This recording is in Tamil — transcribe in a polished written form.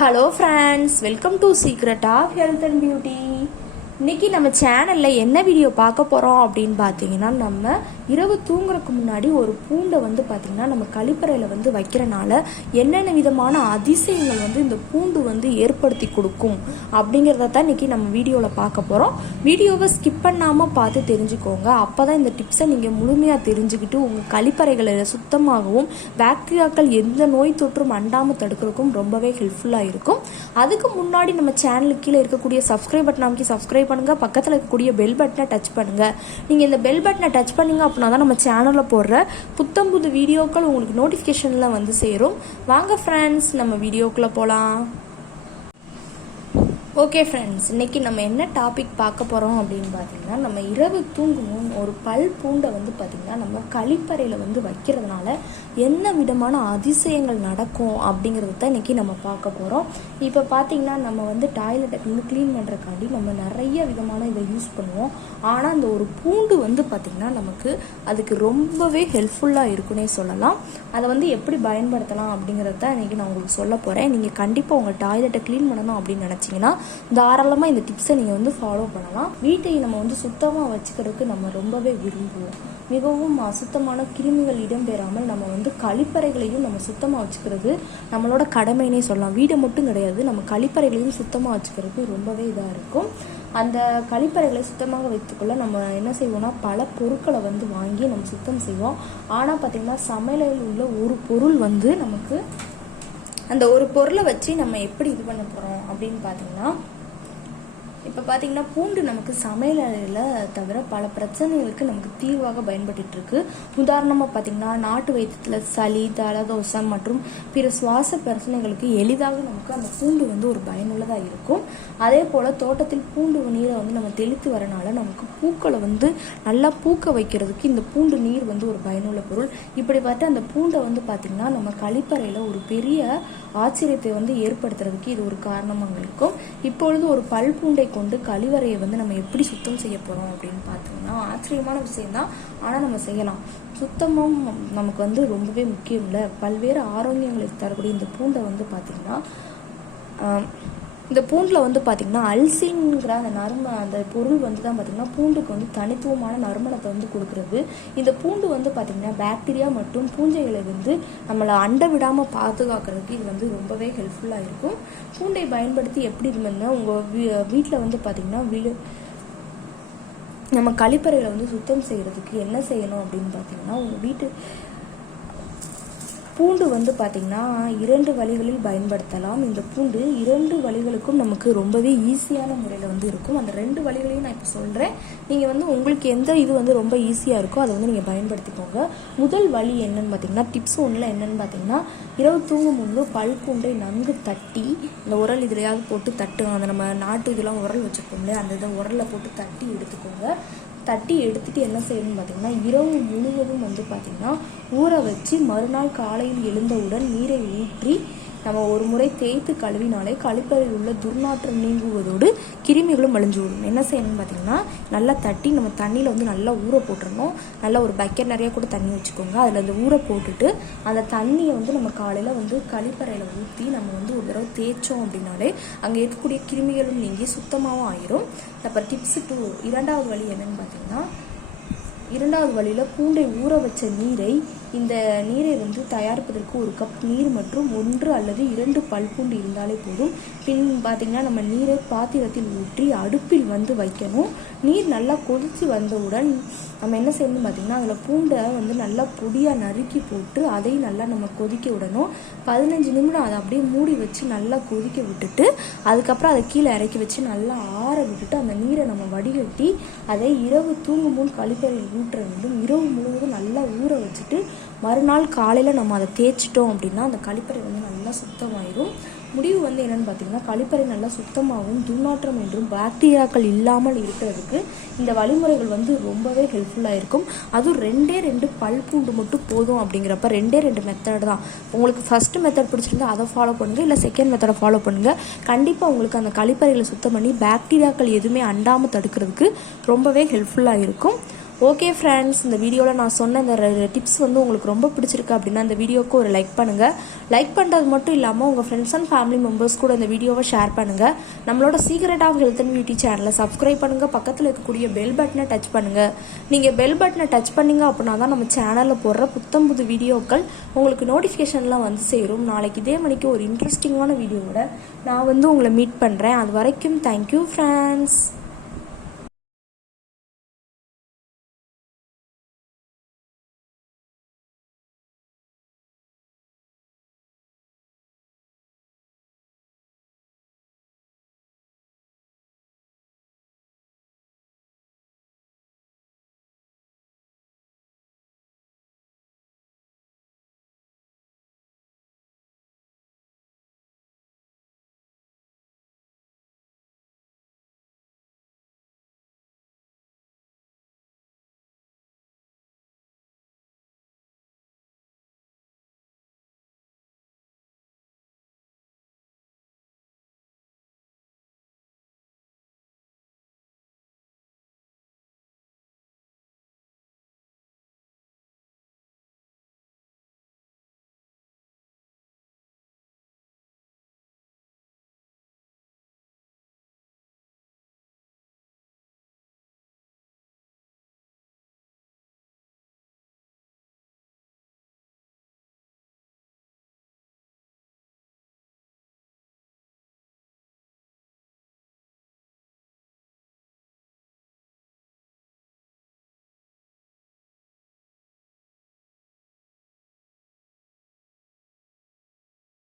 Hello friends, welcome to secret of health and beauty. இன்றைக்கி நம்ம சேனலில் என்ன வீடியோ பார்க்க போகிறோம் அப்படின்னு பார்த்தீங்கன்னா, நம்ம இரவு தூங்குறதுக்கு முன்னாடி ஒரு பூண்டை பார்த்திங்கன்னா நம்ம கழிப்பறையில் வைக்கிறனால என்னென்ன விதமான அதிசயங்கள் இந்த பூண்டு ஏற்படுத்தி கொடுக்கும் அப்படிங்கிறத தான் இன்றைக்கி நம்ம வீடியோவில் பார்க்க போகிறோம். வீடியோவை ஸ்கிப் பண்ணாமல் பார்த்து தெரிஞ்சுக்கோங்க. அப்போ தான் இந்த டிப்ஸை நீங்கள் முழுமையாக தெரிஞ்சுக்கிட்டு உங்கள் கழிப்பறைகளில் சுத்தமாகவும் பாக்டீரியாக்கள் எந்த நோய் தொற்றும் அண்டாமல் தடுக்கிறதுக்கும் ரொம்பவே ஹெல்ப்ஃபுல்லாக இருக்கும். அதுக்கு முன்னாடி நம்ம சேனலுக்கு கீழே இருக்கக்கூடிய சப்ஸ்கிரைப் பட்டன் அமைக்கி சப்ஸ்கிரைப் பண்ணுங்க. பக்கத்தில் இருக்கக்கூடிய பெல் பட்டனை டச் பண்ணுங்க. நீங்கள் இந்த பெல் பட்டனை டச் பண்ணீங்க அப்படின்னா தான் நம்ம சேனலில் போடுற புத்தம் புது வீடியோக்கள் உங்களுக்கு நோட்டிஃபிகேஷனில் சேரும். வாங்க ஃப்ரெண்ட்ஸ், நம்ம வீடியோக்குள்ளே போகலாம். ஓகே ஃப்ரெண்ட்ஸ், இன்றைக்கி நம்ம என்ன டாபிக் பார்க்க போகிறோம் அப்படின்னு பார்த்தீங்கன்னா, நம்ம இரவு தூங்கும் ஒரு பல் பூண்டை பார்த்திங்கன்னா நம்ம கழிப்பறையில் வைக்கிறதுனால என்ன விதமான அதிசயங்கள் நடக்கும் அப்படிங்கிறது தான் இன்றைக்கி நம்ம பார்க்க போகிறோம். இப்போ பார்த்திங்கன்னா நம்ம டாய்லெட்டை க்ளீன் பண்ணுறதுக்காண்டி நம்ம நிறைய விதமான இதை யூஸ் பண்ணுவோம். ஆனால் அந்த ஒரு பூண்டு பார்த்திங்கன்னா நமக்கு அதுக்கு ரொம்பவே ஹெல்ப்ஃபுல்லாக இருக்குன்னே சொல்லலாம். அதை எப்படி பயன்படுத்தலாம் அப்படிங்கிறது தான் இன்றைக்கி நான் உங்களுக்கு சொல்ல போகிறேன். நீங்கள் கண்டிப்பாக உங்கள் டாய்லெட்டை க்ளீன் பண்ணணும் அப்படின்னு நினச்சிங்கன்னா தாராளமாக இந்த டிப்ஸை நீங்கள் ஃபாலோ பண்ணலாம். வீட்டை நம்ம சுத்தமாக வச்சுக்கிறதுக்கு நம்ம ரொம்பவே விரும்புவோம். மிகவும் அசுத்தமான கிருமிகள் இடம்பெறாமல் நம்ம கழிப்பறைகளையும் நம்ம சுத்தமாக வச்சுக்கிறது நம்மளோட கடமைனே சொல்லலாம். வீடை மட்டும் கிடையாது, நம்ம கழிப்பறைகளையும் சுத்தமாக வச்சுக்கிறது ரொம்பவே இதாக இருக்கும். அந்த கழிப்பறைகளை சுத்தமாக வைத்துக்கொள்ள நம்ம என்ன செய்வோம்னா, பல பொருட்களை வாங்கி நம்ம சுத்தம் செய்வோம். ஆனால் பார்த்திங்கன்னா சமையலில் உள்ள ஒரு பொருள் நமக்கு அந்த ஒரு பொருளை வச்சு நம்ம எப்படி இது பண்ண போகிறோம் அப்படின்னு பார்த்தீங்கன்னா, இப்போ பார்த்தீங்கன்னா பூண்டு நமக்கு சமையலில் தவிர பல பிரச்சனைகளுக்கு நமக்கு தீர்வாக பயன்பட்டுருக்கு. உதாரணமாக பார்த்தீங்கன்னா, நாட்டு வைத்தியத்தில் சளி, ஜலதோஷம் மற்றும் பிற சுவாச பிரச்சனைகளுக்கு எளிதாக நமக்கு அந்த பூண்டு ஒரு பயனுள்ளதாக இருக்கும். அதே போல் தோட்டத்தில் பூண்டு நீரை நம்ம தெளித்து வரனால நமக்கு பூக்களை நல்லா பூக்க வைக்கிறதுக்கு இந்த பூண்டு நீர் ஒரு பயனுள்ள பொருள். இப்படி பார்த்து அந்த பூண்டை பார்த்திங்கன்னா நம்ம கழிப்பறையில் ஒரு பெரிய ஆச்சரியத்தை ஏற்படுத்துறதுக்கு இது ஒரு காரணமாக இருக்கும். இப்பொழுது ஒரு பல் பூண்டை கொண்டு கழிவறையை நம்ம எப்படி சுத்தம் செய்ய போகிறோம் அப்படின்னு பார்த்தீங்கன்னா, ஆச்சரியமான விஷயம்தான். ஆனால் நம்ம செய்யலாம். சுத்தமும் நமக்கு ரொம்பவே முக்கியம் இல்லை. பல்வேறு ஆரோக்கியங்களுக்கு தரக்கூடிய இந்த பூண்டை பார்த்திங்கன்னா, இந்த பூண்டில் பார்த்திங்கன்னா அல்சின்ங்கிற அந்த பொருள் தான் பார்த்திங்கன்னா பூண்டுக்கு தனித்துவமான நறுமணத்தை கொடுக்குறது. இந்த பூண்டு பார்த்திங்கன்னா பாக்டீரியா மற்றும் பூஞ்சைகளை நம்மளை அண்டை விடாமல் பாதுகாக்கிறதுக்கு இது ரொம்பவே ஹெல்ப்ஃபுல்லாக இருக்கும். பூண்டை பயன்படுத்தி எப்படி இருந்ததுன்னா, உங்கள் வீட்டில் பார்த்திங்கன்னா நம்ம கழிப்பறையில் சுத்தம் செய்கிறதுக்கு என்ன செய்யணும் அப்படின்னு பார்த்திங்கன்னா, உங்கள் வீட்டு பூண்டு பார்த்திங்கன்னா 2 வழிகளில் பயன்படுத்தலாம். இந்த பூண்டு 2 வழிகளுக்கும் நமக்கு ரொம்பவே ஈஸியான முறையில் இருக்கும். அந்த 2 வழிகளையும் நான் இப்போ சொல்கிறேன். நீங்கள் உங்களுக்கு எந்த இது ரொம்ப ஈஸியாக இருக்கோ அதை நீங்கள் பயன்படுத்திக்கோங்க. முதல் வழி என்னன்னு பார்த்தீங்கன்னா, டிப்ஸ் 1ல் என்னென்னு பார்த்தீங்கன்னா, இரவு தூங்கும் முன்பு பல் பூண்டை நன்கு தட்டி இந்த உரல் இதுலையாவது போட்டு தட்டுங்க. அந்த நம்ம நாட்டு இதெல்லாம் உரல் வச்சுருக்கோம் இல்லையா, அந்த இதை உரலில் போட்டு தட்டி எடுத்துக்கோங்க. தட்டி எடுத்துகிட்டு என்ன செய்யணும்னு பார்த்தீங்கன்னா, இரவு முழுவதும் பார்த்திங்கன்னா ஊற வச்சு மறுநாள் காலையில் எழுந்தவுடன் நீரை ஊற்றி நம்ம ஒரு முறை தேய்த்து கழுவினாலே கழிப்பறையில் உள்ள துர்நாற்றம் நீங்குவதோடு கிருமிகளும் அழிஞ்சு விடும். என்ன செய்யணும்னு பார்த்தீங்கன்னா, நல்லா தட்டி நம்ம தண்ணியில் நல்லா ஊற போட்டுடணும். நல்லா ஒரு பக்கெட் நிறையா கூட தண்ணி வச்சுக்கோங்க. அதில் அந்த ஊற போட்டுட்டு அந்த தண்ணியை நம்ம காலையில் கழிப்பறையில் ஊற்றி நம்ம ஒரு தடவை தேய்ச்சோம் அப்படின்னாலே அங்கே இருக்கக்கூடிய கிருமிகளும் நீங்கி சுத்தமாகவும் ஆயிரும். அப்புறம் டிப்ஸ் 2, 2வது வழி என்னன்னு பார்த்தீங்கன்னா, 2வது வழியில் பூண்டை ஊற வச்ச நீரை இந்த நீரை தயாரிப்பதற்கு 1 கப் நீர் மற்றும் 1 அல்லது 2 பல் பூண்டு இருந்தாலே போதும். பின் பார்த்திங்கன்னா நம்ம நீரை பாத்திரத்தில் ஊற்றி அடுப்பில் வைக்கணும். நீர் நல்லா கொதித்து வந்தவுடன் நம்ம என்ன செய்யணும் பார்த்திங்கன்னா, அதில் பூண்டை நல்லா பொடியாக நறுக்கி போட்டு அதை நல்லா நம்ம கொதிக்க விடணும். 15 நிமிடம் அதை அப்படியே மூடி வச்சு நல்லா கொதிக்க விட்டுட்டு அதுக்கப்புறம் அதை கீழே இறக்கி வச்சு நல்லா ஆற விட்டுட்டு அந்த நீரை நம்ம வடிகட்டி அதை இரவு தூங்கும் முன் கழிப்பறையில் ஊற்ற வேண்டும். இரவு முழுவதும் நல்லா ஊற வச்சுட்டு மறுநாள் காலையில் நம்ம அதை தேய்ச்சிட்டோம் அப்படின்னா அந்த கழிப்பறை நல்லா சுத்தமாயிடும். முடிவு என்னென்னு பார்த்தீங்கன்னா, கழிப்பறை நல்லா சுத்தமாகவும் துர்நாற்றம் என்றும் பாக்டீரியாக்கள் இல்லாமல் இருக்கிறதுக்கு இந்த வழிமுறைகள் ரொம்பவே ஹெல்ப்ஃபுல்லாக இருக்கும். அதுவும் 2 பல் பூண்டு மட்டும் போதும் அப்படிங்கிறப்ப 2 மெத்தட் தான். உங்களுக்கு ஃபஸ்ட்டு மெத்தட் பிடிச்சிருந்தா அதை ஃபாலோ பண்ணுங்கள், இல்லை செகண்ட் மெத்தடை ஃபாலோ பண்ணுங்கள். கண்டிப்பாக உங்களுக்கு அந்த கழிப்பறைகளை சுத்தம் பண்ணி பாக்டீரியாக்கள் எதுவுமே அண்டாமல் தடுக்கிறதுக்கு ரொம்பவே ஹெல்ப்ஃபுல்லாக இருக்கும். ஓகே ஃப்ரெண்ட்ஸ், இந்த வீடியோவில் நான் சொன்ன இந்த டிப்ஸ் வந்து உங்களுக்கு ரொம்ப பிடிச்சிருக்கு அப்படின்னா அந்த வீடியோவுக்கு ஒரு லைக் பண்ணுங்கள். லைக் பண்ணுறது மட்டும் இல்லாமல் உங்கள் ஃப்ரெண்ட்ஸ் அண்ட் ஃபேமிலி மெம்பர்ஸ் கூட இந்த வீடியோவை ஷேர் பண்ணுங்கள். நம்மளோட secret of health and beauty சேனலை சப்ஸ்கிரைப் பண்ணுங்கள். பக்கத்தில் இருக்கக்கூடிய பெல் பட்டனை டச் பண்ணுங்கள். நீங்கள் பெல் பட்டனை டச் பண்ணிங்க அப்படின்னா தான் நம்ம சேனலில் போடுற புத்தம் புது வீடியோக்கள் உங்களுக்கு நோட்டிஃபிகேஷன்லாம் வந்து சேரும். நாளைக்கு இதே மணிக்கு ஒரு இன்ட்ரெஸ்டிங்கான வீடியோவோட நான் வந்து உங்களை மீட் பண்ணுறேன். அது வரைக்கும் தேங்க்யூ ஃப்ரெண்ட்ஸ்.